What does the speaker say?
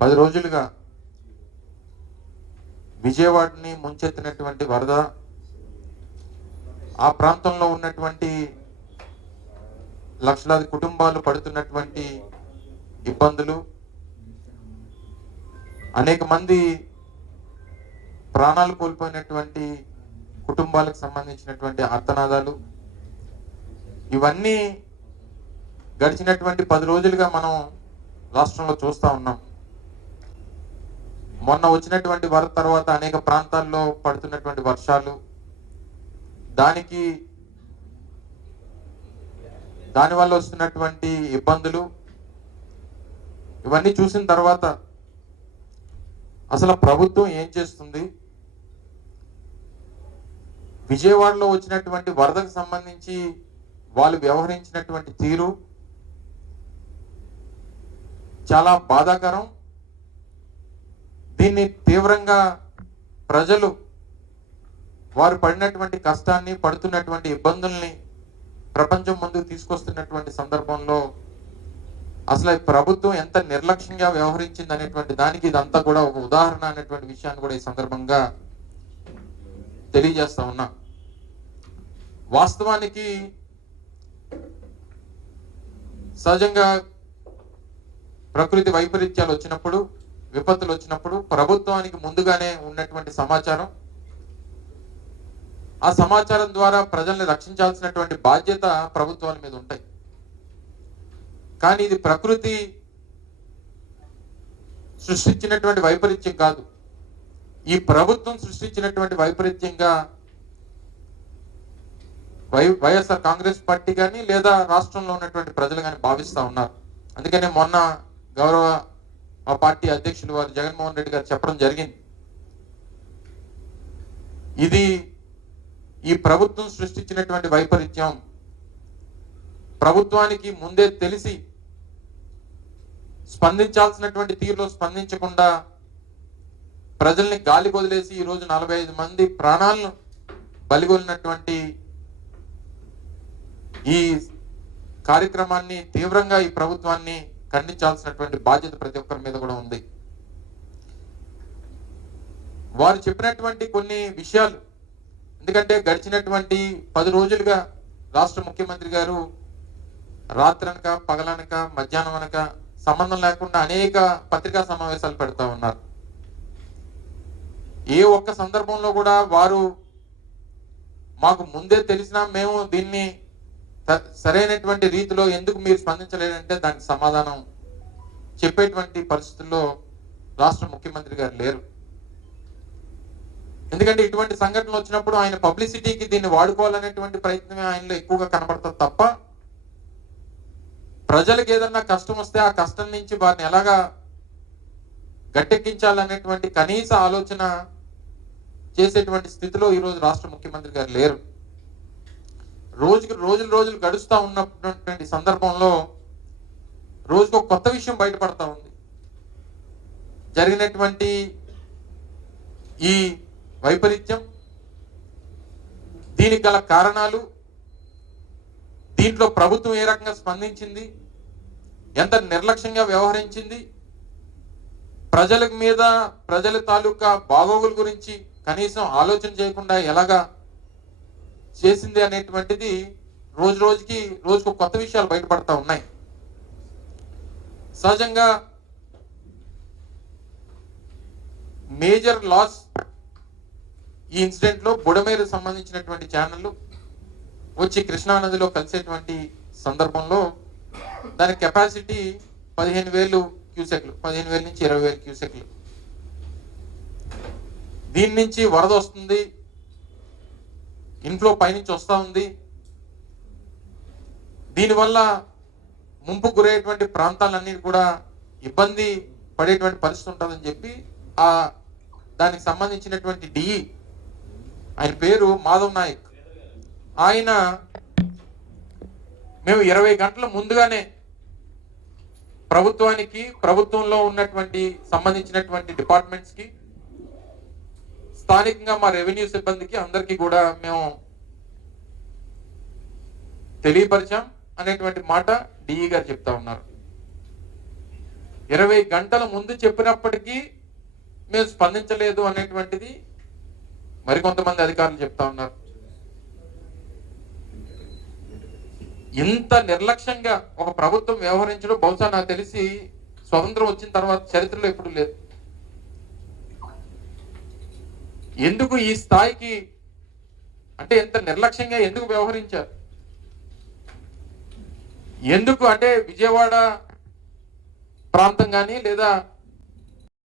10 రోజులుగా విజయవాడని ముంచెత్తినటువంటి వరద, ఆ ప్రాంతంలో ఉన్నటువంటి లక్షలాది కుటుంబాలు పడుతున్నటువంటి ఇబ్బందులు, అనేక మంది ప్రాణాలు కోల్పోయినటువంటి కుటుంబాలకు సంబంధించినటువంటి ఆర్తనాదాలు, ఇవన్నీ గడిచినటువంటి 10 రోజులుగా మనం రాష్ట్రంలో చూస్తూ ఉన్నాం. మొన్న వచ్చినటువంటి వరద తర్వాత అనేక ప్రాంతాల్లో పడుతున్నటువంటి వర్షాలు, దానివల్ల వస్తున్నటువంటి ఇబ్బందులు, ఇవన్నీ చూసిన తర్వాత అసలు ప్రభుత్వం ఏం చేస్తుంది, విజయవాడలో వచ్చినటువంటి వరదకు సంబంధించి వాళ్ళు వ్యవహరించినటువంటి తీరు చాలా బాధాకరం. దీన్ని తీవ్రంగా ప్రజలు వారు పడినటువంటి కష్టాన్ని, పడుతున్నటువంటి ఇబ్బందుల్ని ప్రపంచం ముందుకు తీసుకొస్తున్నటువంటి సందర్భంలో అసలు ప్రభుత్వం ఎంత నిర్లక్ష్యంగా వ్యవహరించింది అనేటువంటి దానికి ఇదంతా కూడా ఒక ఉదాహరణ అనేటువంటి విషయాన్ని కూడా ఈ సందర్భంగా తెలియజేస్తా ఉన్నా. వాస్తవానికి సహజంగా ప్రకృతి వైపరీత్యాలు వచ్చినప్పుడు, విపత్తులు వచ్చినప్పుడు ప్రభుత్వానికి ముందుగానే ఉన్నటువంటి సమాచారం, ఆ సమాచారం ద్వారా ప్రజల్ని రక్షించాల్సినటువంటి బాధ్యత ప్రభుత్వాల మీద ఉంటాయి. కానీ ఇది ప్రకృతి సృష్టించినటువంటి వైపరీత్యం కాదు, ఈ ప్రభుత్వం సృష్టించినటువంటి వైపరీత్యంగా వైఎస్ఆర్ కాంగ్రెస్ పార్టీ కానీ లేదా రాష్ట్రంలో ఉన్నటువంటి ప్రజలు కానీ భావిస్తూ ఉన్నారు. అందుకనే మొన్న గౌరవ ఆ పార్టీ అధ్యక్షులు వారు జగన్మోహన్ రెడ్డి గారు చెప్పడం జరిగింది, ఇది ఈ ప్రభుత్వం సృష్టించినటువంటి వైపరీత్యం, ప్రభుత్వానికి ముందే తెలిసి స్పందించాల్సినటువంటి తీరులో స్పందించకుండా ప్రజల్ని గాలి వదిలేసి ఈరోజు 45 మంది ప్రాణాలను బలిగొలినటువంటి ఈ కార్యక్రమాన్ని తీవ్రంగా ఈ ప్రభుత్వాన్ని ఖండించాల్సినటువంటి బాధ్యత ప్రతి ఒక్కరి మీద కూడా ఉంది. వారు చెప్పినటువంటి కొన్ని విషయాలు, ఎందుకంటే గడిచినటువంటి 10 రోజులుగా రాష్ట్ర ముఖ్యమంత్రి గారు రాత్రనక పగలనక మధ్యాహ్నం అనక సంబంధం లేకుండా అనేక పత్రికా సమావేశాలు పెడతా ఉన్నారు. ఏ ఒక్క సందర్భంలో కూడా వారు మాకు ముందే తెలిసినా మేము దీన్ని సరైనటువంటి రీతిలో ఎందుకు మీరు స్పందించలేదంటే దానికి సమాధానం చెప్పేటువంటి పరిస్థితుల్లో రాష్ట్ర ముఖ్యమంత్రి గారు లేరు. ఎందుకంటే ఇటువంటి సంఘటనలు వచ్చినప్పుడు ఆయన పబ్లిసిటీకి దీన్ని వాడుకోవాలనేటువంటి ప్రయత్నమే ఆయనలో ఎక్కువగా కనబడుతుంది తప్ప, ప్రజలకు ఏదన్నా కష్టం వస్తే ఆ కష్టం నుంచి వారిని ఎలాగా గట్టెక్కించాలనేటువంటి కనీస ఆలోచన చేసేటువంటి స్థితిలో ఈరోజు రాష్ట్ర ముఖ్యమంత్రి గారు లేరు. రోజులు గడుస్తూ ఉన్నటువంటి సందర్భంలో రోజుకు ఒక కొత్త విషయం బయటపడతా ఉంది. జరిగినటువంటి ఈ వైపరీత్యం, దీనికి గల కారణాలు, దీంట్లో ప్రభుత్వం ఏ రకంగా స్పందించింది, ఎంత నిర్లక్ష్యంగా వ్యవహరించింది, ప్రజల మీద ప్రజల తాలూకా బాగోగుల గురించి కనీసం ఆలోచన చేయకుండా ఎలాగా చేసింది అనేటువంటిది రోజుకు కొత్త విషయాలు బయటపడతా ఉన్నాయి. సహజంగా మేజర్ లాస్ ఈ ఇన్సిడెంట్ లో బుడమేరు సంబంధించినటువంటి ఛానళ్ళు వచ్చి కృష్ణానదిలో కలిసేటువంటి సందర్భంలో దాని కెపాసిటీ 15,000 క్యూసెక్లు, 15,000 నుంచి 20,000 క్యూసెక్లు. దీని నుంచి వరద వస్తుంది, ఇన్ఫ్లో పైనుంచి వస్తూ ఉంది. దీనివల్ల ముంపు గురయ్యేటువంటి ప్రాంతాలన్నీ కూడా ఇబ్బంది పడేటువంటి పరిస్థితి ఉంటుందని చెప్పి దానికి సంబంధించినటువంటి డిఈ, ఆయన పేరు మాధవ్ నాయక్, ఆయన మేము 20 గంటల ముందుగానే ప్రభుత్వానికి, ప్రభుత్వంలో ఉన్నటువంటి సంబంధించినటువంటి డిపార్ట్మెంట్స్ కి, స్థానికంగా మా రెవెన్యూ సిబ్బందికి అందరికీ కూడా మేము తెలియపరిచాం అనేటువంటి మాట డిఈ గారు చెప్తా ఉన్నారు. 20 గంటల ముందు చెప్పినప్పటికీ మేము స్పందించలేదు అనేటువంటిది మరికొంతమంది అధికారులు చెప్తా ఉన్నారు. ఇంత నిర్లక్ష్యంగా ఒక ప్రభుత్వం వ్యవహరించడం బహుశా నాకు తెలిసి స్వతంత్రం వచ్చిన తర్వాత చరిత్రలో ఎప్పుడు లేదు. ఎందుకు ఈ స్థాయికి అంటే ఎంత నిర్లక్ష్యంగా ఎందుకు వ్యవహరించారు? ఎందుకు అంటే విజయవాడ ప్రాంతం కానీ లేదా